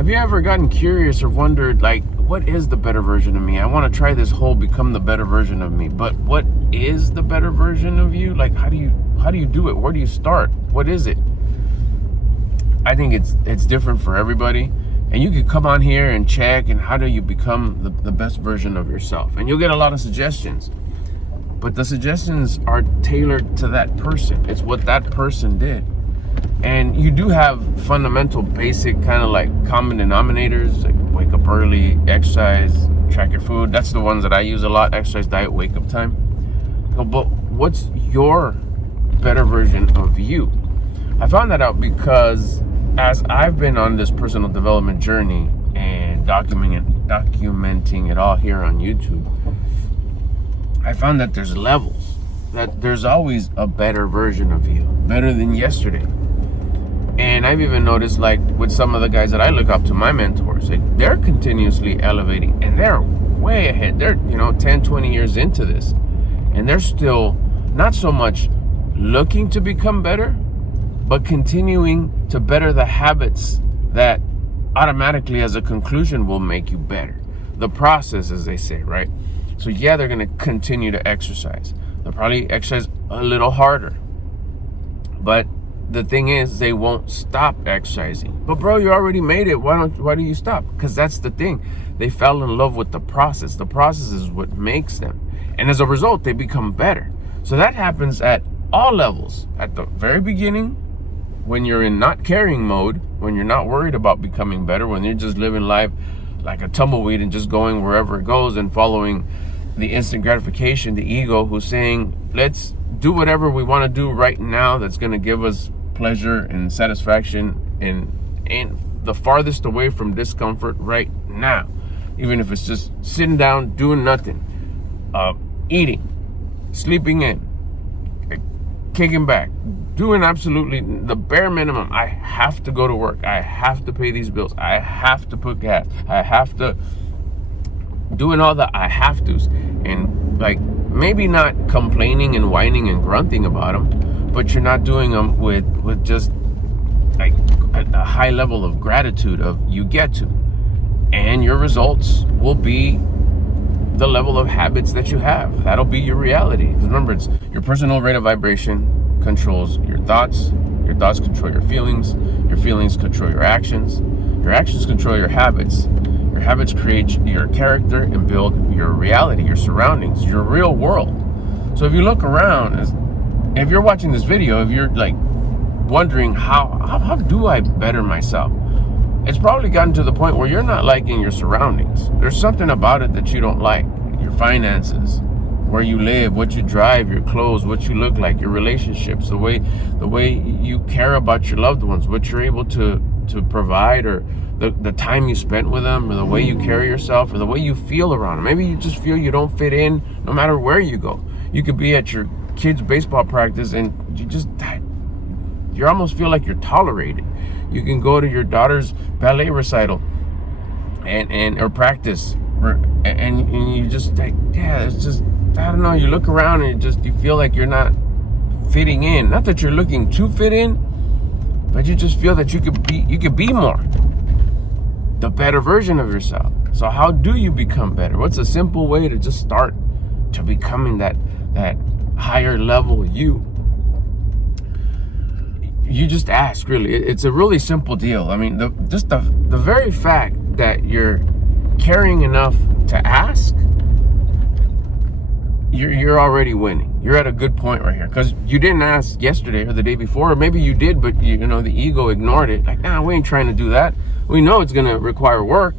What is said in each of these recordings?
Have you ever gotten curious or wondered, like, what is the better version of me? I want to try this whole become the better version of me. But what is the better version of you? Like, how do you do it? Where do you start? What is it? I think it's different for everybody. And you can come on here and check, and how do you become the best version of yourself? And you'll get a lot of suggestions. But the suggestions are tailored to that person. It's what that person did. And you do have fundamental, basic, kind of like common denominators, like wake up early, exercise, track your food. That's the ones that I use a lot: exercise, diet, wake up time. But what's your better version of you? I found that out because as I've been on this personal development journey and documenting it all here on YouTube, I found that there's levels, that there's always a better version of you, better than yesterday. And I've even noticed, like, with some of the guys that I look up to, my mentors, like, they're continuously elevating, and they're way ahead. They're 10, 20 years into this, and they're still not so much looking to become better, but continuing to better the habits that automatically as a conclusion will make you better. The process, as they say, right? So yeah, they're going to continue to exercise. They'll probably exercise a little harder. But the thing is, they won't stop exercising. But bro, you already made it. Why do you stop? Because that's the thing. They fell in love with the process. The process is what makes them. And as a result, they become better. So that happens at all levels. At the very beginning, when you're in not caring mode, when you're not worried about becoming better, when you're just living life like a tumbleweed and just going wherever it goes and following the instant gratification, the ego who's saying, let's do whatever we want to do right now that's going to give us pleasure and satisfaction and the farthest away from discomfort right now. Even if it's just sitting down, doing nothing, eating, sleeping in, kicking back, doing absolutely the bare minimum. I have to go to work. I have to pay these bills. I have to put gas. I have to doing all the I have to's, and like maybe not complaining and whining and grunting about them, but you're not doing them with just like a high level of gratitude of you get to, and your results will be the level of habits that you have. That'll be your reality. Because remember, it's your personal rate of vibration controls your thoughts control your feelings control your actions control your habits create your character and build your reality, your surroundings, your real world. So if you look around, if you're watching this video, if you're like wondering how do I better myself, it's probably gotten to the point where you're not liking your surroundings. There's something about it that you don't like. Your finances, where you live, what you drive, your clothes, what you look like, your relationships, the way you care about your loved ones, what you're able to provide, or the time you spent with them, or the way you carry yourself, or the way you feel around them. Maybe you just feel you don't fit in no matter where you go. You could be at your kid's baseball practice and you almost feel like you're tolerated. You can go to your daughter's ballet recital or practice, and you just like, yeah, it's just, I don't know, you look around and you feel like you're not fitting in. Not that you're looking to fit in, but you just feel that you could be more, the better version of yourself. So how do you become better? What's a simple way to just start to becoming that higher level you? You just ask, really. It's a really simple deal. I mean, the very fact that you're caring enough to ask, you're already winning. You're at a good point right here, because you didn't ask yesterday or the day before, or maybe you did, but the ego ignored it. Like, nah, we ain't trying to do that. We know it's gonna require work,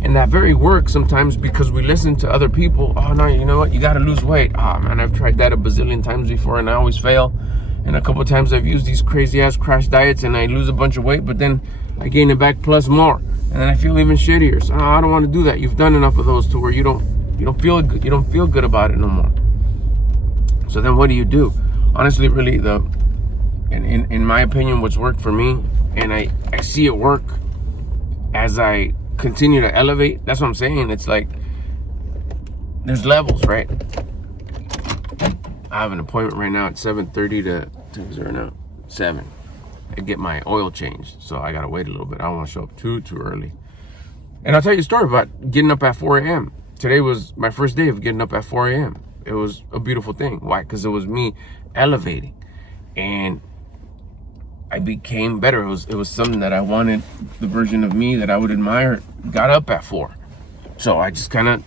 and that very work sometimes, because we listen to other people. Oh no, you know what? You got to lose weight. Oh man, I've tried that a bazillion times before, and I always fail. And a couple of times I've used these crazy ass crash diets, and I lose a bunch of weight, but then I gain it back plus more, and then I feel even shittier. So I don't want to do that. You've done enough of those to where you don't feel good. You don't feel good about it no more. So then what do you do? Honestly, really, in my opinion, what's worked for me, and I see it work as I continue to elevate. That's what I'm saying. It's like there's levels, right? I have an appointment right now at 7:30 to 7. get my oil changed. So I gotta wait a little bit. I don't want to show up too early. And I'll tell you a story about getting up at 4 a.m. Today was my first day of getting up at 4 a.m. It was a beautiful thing. Why? Because it was me elevating, and I became better. It was something that I wanted. The version of me that I would admire got up at 4. So I just kind of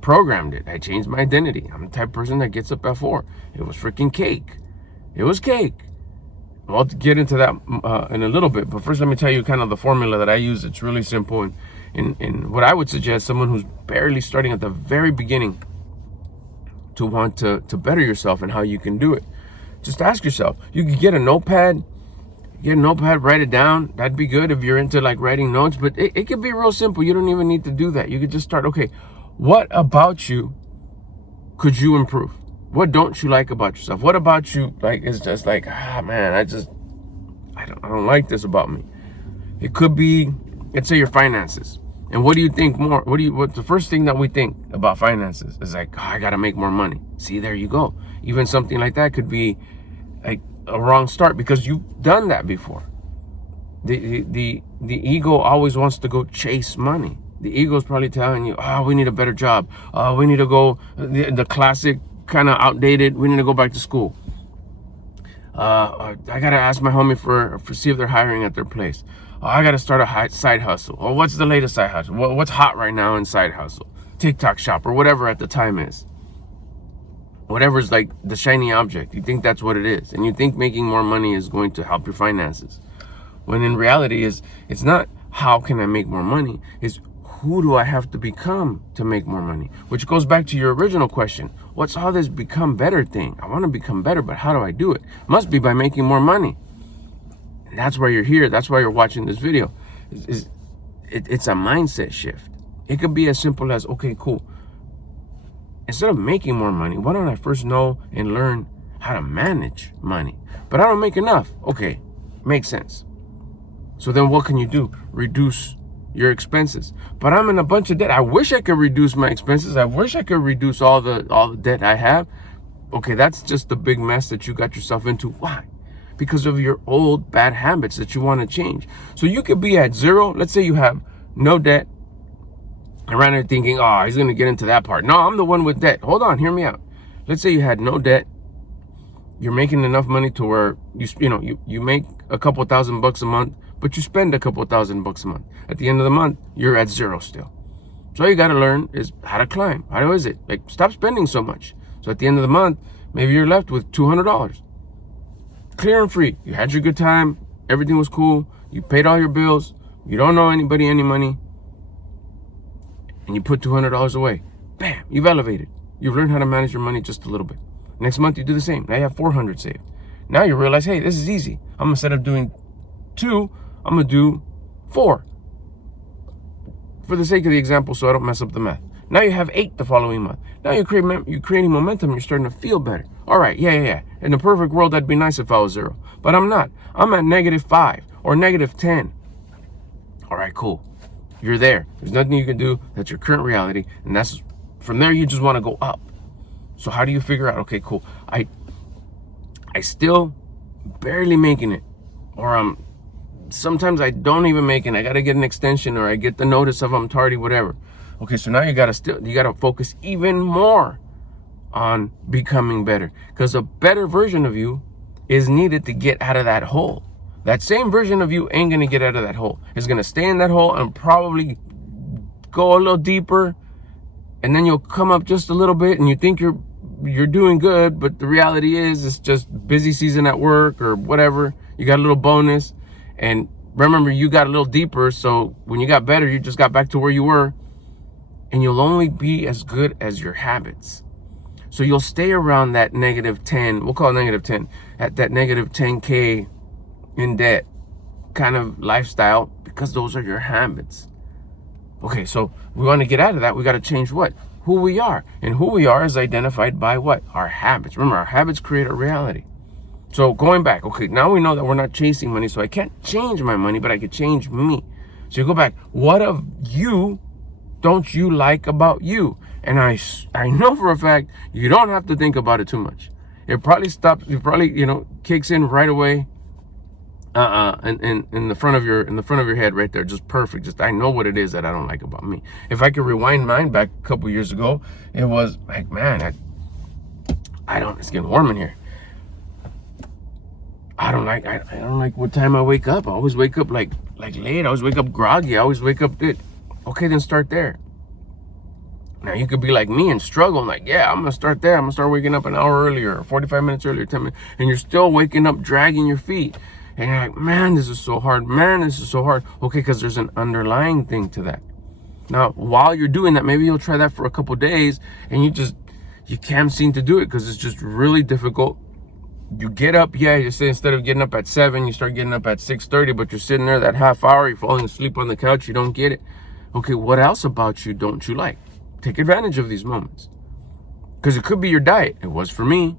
programmed it. I changed my identity. I'm the type of person that gets up at 4. It was freaking cake. It was cake. I'll get into that in a little bit. But first, let me tell you kind of the formula that I use. It's really simple. And what I would suggest someone who's barely starting at the very beginning to want to better yourself and how you can do it. Just ask yourself. You could get a notepad. Write it down. That'd be good if you're into like writing notes. But it could be real simple. You don't even need to do that. You could just start, okay, what about you could you improve? What don't you like about yourself? What about you like is just like, man, I don't like this about me. It could be, let's say, your finances. And what do you think more? What's the first thing that we think about finances is like, I gotta make more money. See, there you go. Even something like that could be like a wrong start because you've done that before. The ego always wants to go chase money. The ego is probably telling you, we need a better job. We need to go, the classic kind of outdated, we need to go back to school. I gotta ask my homie for see if they're hiring at their place. I gotta start a side hustle. Or what's the latest side hustle? What's hot right now in side hustle? TikTok shop or whatever at the time is. Whatever's like the shiny object. You think that's what it is. And you think making more money is going to help your finances. When in reality it's not how can I make more money? It's who do I have to become to make more money? Which goes back to your original question. What's all this become better thing? I want to become better, but how do I do it? Must be by making more money. And that's why you're here. That's why you're watching this video. It's a mindset shift. It could be as simple as, okay, cool. Instead of making more money, why don't I first know and learn how to manage money? But I don't make enough. Okay, makes sense. So then what can you do? Reduce your expenses. But I'm in a bunch of debt. I wish I could reduce my expenses. I wish I could reduce all the debt I have. Okay, that's just the big mess that you got yourself into. Why? Because of your old bad habits that you want to change. So you could be at 0. Let's say you have no debt. I ran there thinking, he's going to get into that part. No, I'm the one with debt. Hold on, hear me out. Let's say you had no debt. You're making enough money to where you make a couple $1,000 a month, but you spend a couple $1,000 a month. At the end of the month, you're at 0 still. So all you got to learn is how to climb. How is it? Like, stop spending so much. So at the end of the month, maybe you're left with $200. Clear and free. You had your good time. Everything was cool. You paid all your bills. You don't owe anybody any money. And you put $200 away. Bam, you've elevated. You've learned how to manage your money just a little bit. Next month, you do the same. Now you have $400 saved. Now you realize, hey, this is easy. Instead of doing 2, I'm going to do 4. For the sake of the example, so I don't mess up the math. Now you have 8 the following month. Now you're creating momentum. You're starting to feel better. All right, yeah. In the perfect world, that'd be nice if I was 0. But I'm not. I'm at -5 or -10. All right, cool. You're there. There's nothing you can do. That's your current reality. And that's from there, you just want to go up. So how do you figure out, okay, cool. I still barely making it. Or sometimes I don't even make it. I got to get an extension or I get the notice of I'm tardy, whatever. Okay, so now you got to focus even more on becoming better. Because a better version of you is needed to get out of that hole. That same version of you ain't going to get out of that hole. It's going to stay in that hole and probably go a little deeper. And then you'll come up just a little bit and you think you're doing good. But the reality is it's just busy season at work or whatever. You got a little bonus. And remember, you got a little deeper. So when you got better, you just got back to where you were. And you'll only be as good as your habits. So you'll stay around that -10. We'll call it -10. At that -10K in debt kind of lifestyle because those are your habits. Okay, so we want to get out of that. We got to change what? Who we are. And who we are is identified by what? Our habits. Remember, our habits create a reality. So going back, okay, now we know that we're not chasing money, so I can't change my money, but I could change me. So you go back, what of you don't you like about you? And I know for a fact you don't have to think about it too much. It probably stops, kicks in right away. and in the front of your head right there, just perfect. Just I know what it is that I don't like about me. If I could rewind mine back a couple years ago, it was like, man, I don't. It's getting warm in here. I don't like what time I wake up. I always wake up like late. I always wake up groggy. I always wake up good. Okay, then start there. Now you could be like me and struggle. Like, yeah, I'm gonna start there. I'm gonna start waking up an hour earlier, 45 minutes earlier, 10 minutes, and you're still waking up dragging your feet. And you're like, man, this is so hard. Man, this is so hard. Okay, because there's an underlying thing to that. Now, while you're doing that, maybe you'll try that for a couple days, and you can't seem to do it because it's just really difficult. You get up, yeah, you say instead of getting up at 7, you start getting up at 6:30, but you're sitting there that half hour, you're falling asleep on the couch, you don't get it. Okay, what else about you don't you like? Take advantage of these moments. Because it could be your diet. It was for me.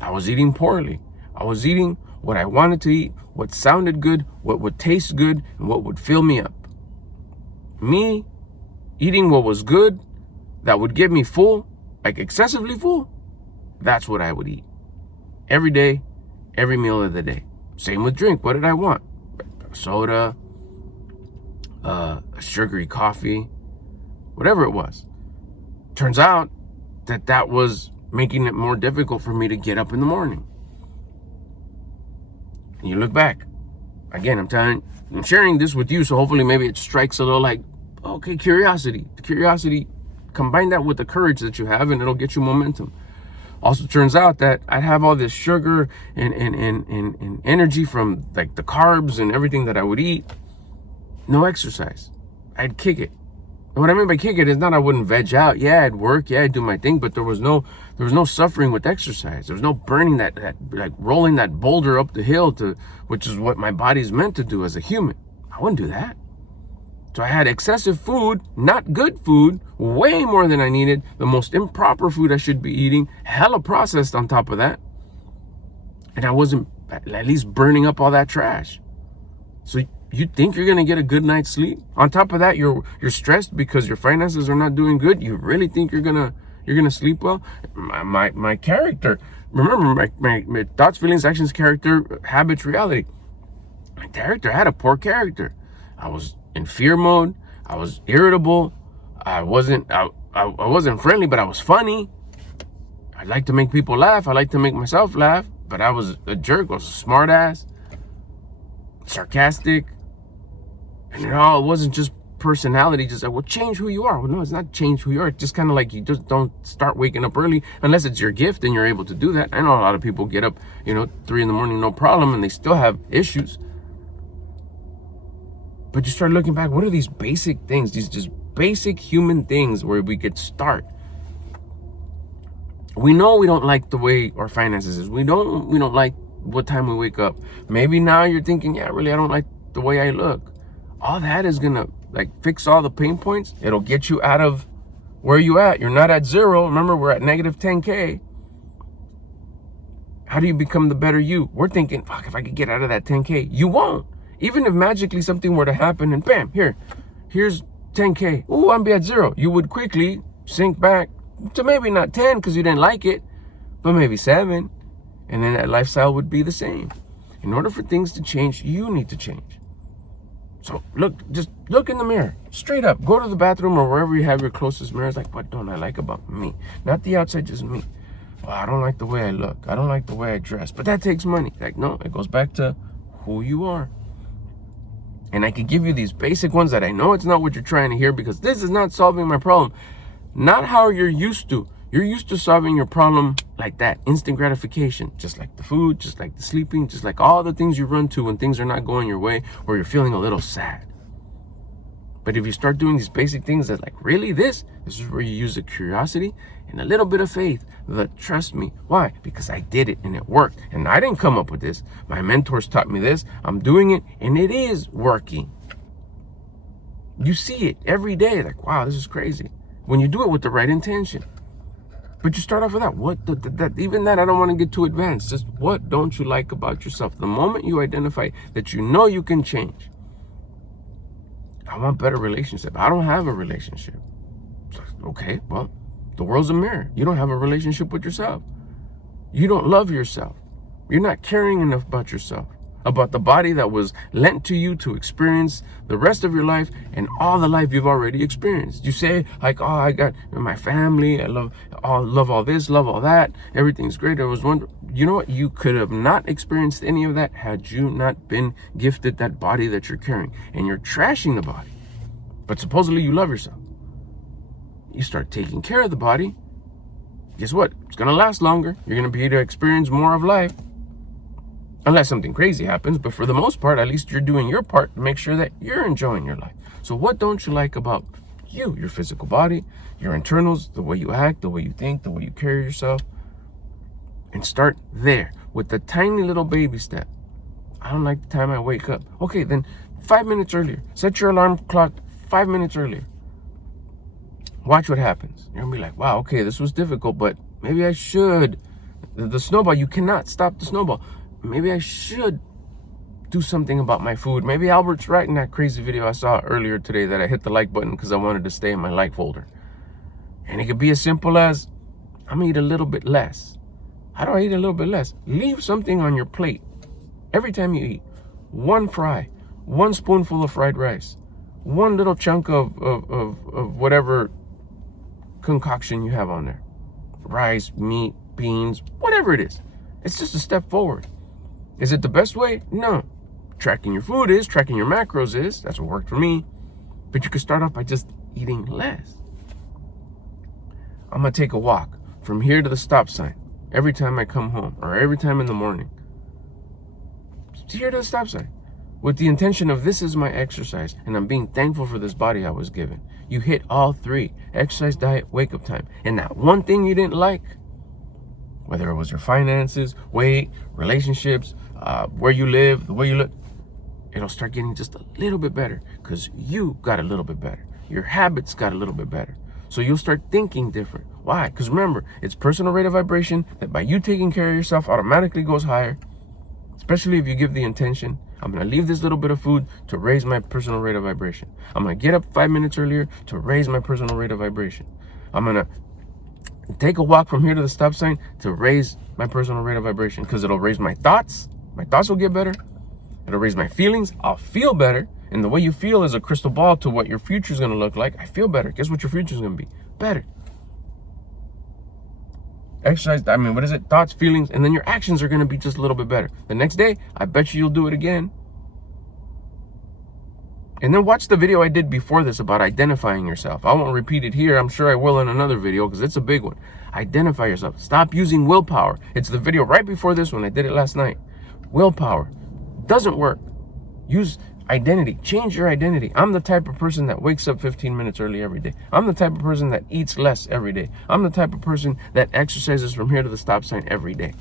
I was eating poorly. I was eating what I wanted to eat, what sounded good, what would taste good, and what would fill me up. Me eating what was good, that would get me full, like excessively full, that's what I would eat. Every day, every meal of the day. Same with drink. What did I want? Soda, a sugary coffee, whatever it was. Turns out that was making it more difficult for me to get up in the morning. And you look back. Again, I'm sharing this with you, so hopefully maybe it strikes a little like, okay, curiosity. Curiosity, combine that with the courage that you have, and it'll get you momentum. Also turns out that I'd have all this sugar and energy from like the carbs and everything that I would eat. No exercise. I'd kick it. And what I mean by kick it is not I wouldn't veg out. Yeah, I'd work. Yeah, I'd do my thing. But there was no suffering with exercise. There was no burning that like rolling that boulder up the hill which is what my body's meant to do as a human. I wouldn't do that. So I had excessive food, not good food, way more than I needed, the most improper food I should be eating, hella processed on top of that. And I wasn't at least burning up all that trash. So you think you're gonna get a good night's sleep? On top of that, you're stressed because your finances are not doing good. You really think you're gonna sleep well? My character, remember my thoughts, feelings, actions, character, habits, reality. My character had a poor character. I was in fear mode. I was irritable. I wasn't friendly, but I was funny. I like to make people laugh. I like to make myself laugh, but I was a jerk. I was a smart ass, sarcastic. And it wasn't just personality, just like, well, change who you are. Well, no, it's not change who you are. It's just kind of like you just don't start waking up early unless it's your gift and you're able to do that. I know a lot of people get up, 3 a.m, no problem, and they still have issues. But you start looking back, what are these basic things, these just basic human things where we could start? We know we don't like the way our finances is. We don't like what time we wake up. Maybe now you're thinking, yeah, really, I don't like the way I look. All that is gonna fix all the pain points. It'll get you out of where you at. You're not at 0. Remember, we're at negative 10K. How do you become the better you? We're thinking, fuck, if I could get out of that 10K. You won't. Even if magically something were to happen and bam, here's 10K. Ooh, I'm be at 0. You would quickly sink back to maybe not 10 because you didn't like it, but maybe 7. And then that lifestyle would be the same. In order for things to change, you need to change. So just look in the mirror, straight up. Go to the bathroom or wherever you have your closest mirrors. Like, what don't I like about me? Not the outside, just me. Well, I don't like the way I look. I don't like the way I dress. But that takes money. Like, no, it goes back to who you are. And I can give you these basic ones that I know it's not what you're trying to hear because this is not solving my problem. Not how you're used to. You're used to solving your problem like that. Instant gratification. Just like the food, just like the sleeping, just like all the things you run to when things are not going your way or you're feeling a little sad. But if you start doing these basic things that's like, really, this is where you use the curiosity and a little bit of faith. But trust me. Why? Because I did it and it worked. And I didn't come up with this. My mentors taught me this. I'm doing it and it is working. You see it every day. Like, wow, this is crazy. When you do it with the right intention. But you start off with that. Even that, I don't want to get too advanced. Just what don't you like about yourself? The moment you identify that you know you can change. I want better relationship. I don't have a relationship. Okay, well, the world's a mirror. You don't have a relationship with yourself. You don't love yourself. You're not caring enough about yourself. about the body that was lent to you to experience the rest of your life and all the life you've already experienced. You say like, oh, I got my family, I love all this, love all that, everything's great. I was wondering, you know what? You could have not experienced any of that had you not been gifted that body that you're carrying. And you're trashing the body, but supposedly you love yourself. You start taking care of the body, guess what? It's gonna last longer. You're gonna be able to experience more of life. Unless something crazy happens, but for the most part, at least you're doing your part to make sure that you're enjoying your life. So what don't you like about you, your physical body, your internals, the way you act, the way you think, the way you carry yourself? And start there with the tiny little baby step. I don't like the time I wake up. Okay, then 5 minutes earlier. Set your alarm clock 5 minutes earlier. Watch what happens. You're gonna be like, wow, okay, this was difficult, but maybe I should. The snowball, you cannot stop the snowball. Maybe I should do something about my food. Maybe Albert's right in that crazy video I saw earlier today that I hit the like button because I wanted to stay in my like folder. And it could be as simple as, I'm gonna eat a little bit less. How do I eat a little bit less? Leave something on your plate every time you eat. One fry, one spoonful of fried rice, one little chunk of whatever concoction you have on there. Rice, meat, beans, whatever it is. It's just a step forward. Is it the best way? No. Tracking your food is, tracking your macros is. That's what worked for me. But you can start off by just eating less. I'm gonna take a walk from here to the stop sign every time I come home or every time in the morning. Here to the stop sign with the intention of this is my exercise and I'm being thankful for this body I was given. You hit all three: exercise, diet, wake up time. And that one thing you didn't like, whether it was your finances, weight, relationships, where you live, the way you look, it'll start getting just a little bit better because you got a little bit better. Your habits got a little bit better. So you'll start thinking different. Why? Because remember, it's personal rate of vibration that by you taking care of yourself automatically goes higher, especially if you give the intention, I'm going to leave this little bit of food to raise my personal rate of vibration. I'm going to get up 5 minutes earlier to raise my personal rate of vibration. I'm going to take a walk from here to the stop sign to raise my personal rate of vibration because it'll raise my thoughts. My thoughts will get better. It'll raise my feelings. I'll feel better. And the way you feel is a crystal ball to what your future is going to look like. I feel better. Guess what your future is going to be? Better. Exercise, what is it? Thoughts, feelings, and then your actions are going to be just a little bit better. The next day, I bet you'll do it again. And then watch the video I did before this about identifying yourself. I won't repeat it here. I'm sure I will in another video because it's a big one. Identify yourself. Stop using willpower. It's the video right before this one. I did it last night. Willpower doesn't work. Use identity. Change your identity. I'm the type of person that wakes up 15 minutes early every day. I'm the type of person that eats less every day. I'm the type of person that exercises from here to the stop sign every day.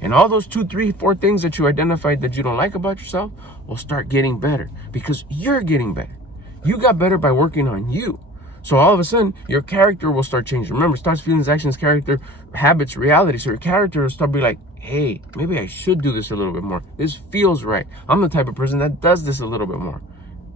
And all those 2, 3, 4 things that you identified that you don't like about yourself will start getting better because you're getting better. You got better by working on you. So all of a sudden, your character will start changing. Remember, thoughts, feelings, actions, character, habits, reality. So your character will start be like, hey, maybe I should do this a little bit more. This feels right. I'm the type of person that does this a little bit more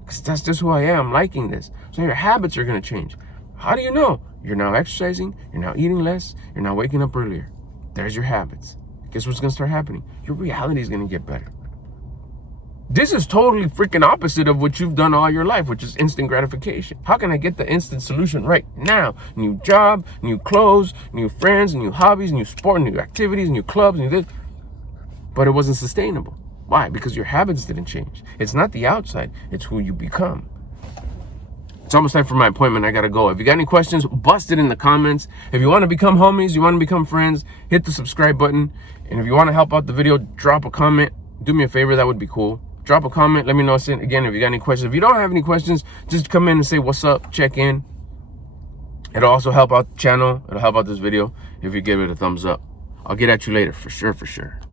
because that's just who I am. I'm liking this. So your habits are going to change. How do you know? You're now exercising. You're now eating less. You're now waking up earlier. There's your habits. Guess what's going to start happening? Your reality is going to get better. This is totally freaking opposite of what you've done all your life, which is instant gratification. How can I get the instant solution right now? New job, new clothes, new friends, new hobbies, new sport, new activities, new clubs, new this. But it wasn't sustainable. Why? Because your habits didn't change. It's not the outside, it's who you become. It's almost time for my appointment. I gotta go. If you got any questions, bust it in the comments. If you want to become homies, you want to become friends, hit the subscribe button. And if you want to help out the video, drop a comment. Do me a favor, that would be cool. Drop a comment. Let me know again if you got any questions. If you don't have any questions, just come in and say what's up. Check in. It'll also help out the channel. It'll help out this video if you give it a thumbs up. I'll get at you later for sure.